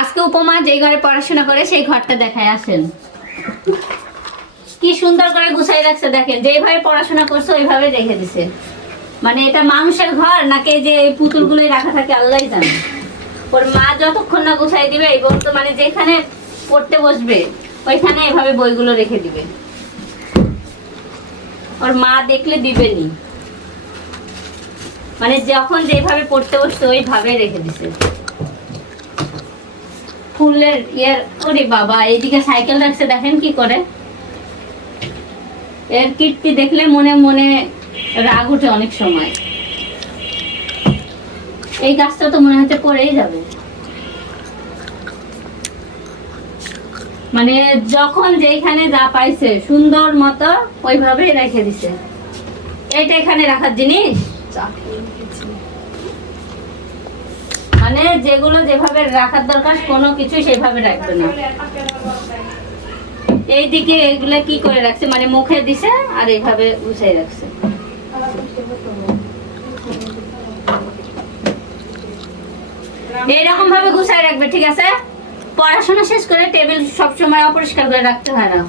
আজকে উপমা যে ঘরে পড়াশোনা করে সেই ঘরটা দেখায় আসেন। কি সুন্দর করে গুছাই রাখছে দেখেন, যেভাবে পড়াশোনা করছে ওইভাবে রেখে দিছে। মানে এটা মানুষের ঘর নাকি যে পুতুলগুলোই রাখা থাকে আল্লাহই জানে। ওর মা যতক্ষণ না গুছাই দিবে এই বলতো মানে যেখানে পড়তে বসবে ওইখানে এভাবে বইগুলো রেখে দিবে। ওর মা দেখলে দিবেনি, মানে যখন যেভাবে পড়তে বসতো ওইভাবে রেখে দিছে। ফুলের ইয়ার ওরে বাবা, এইদিকে সাইকেল রাখছে দেখেন কি করে। এর কীর্তি দেখলে মনে মনে রাগ উঠে অনেক সময়। এই গাছটা তো মনে হচ্ছে পড়েই যাবে। মানে যখন যেখানে যা পাইছে সুন্দর মতো ওইভাবে রেখে দিছে। এইটা এখানে রাখার জিনিস, মানে যেগুলো যেভাবে রাখার দরকার কোনো কিছু সেভাবে রাখবে না। এইদিকে এগুলা কি করে রাখছে, মানে মুখে দিছে আর এইভাবে গুছাই রাখছে। এইরকম ভাবে গুছাই রাখবে, ঠিক আছে? পড়াশোনা শেষ করে টেবিল সবসময় অপরিষ্কার করে রাখতে হয় না।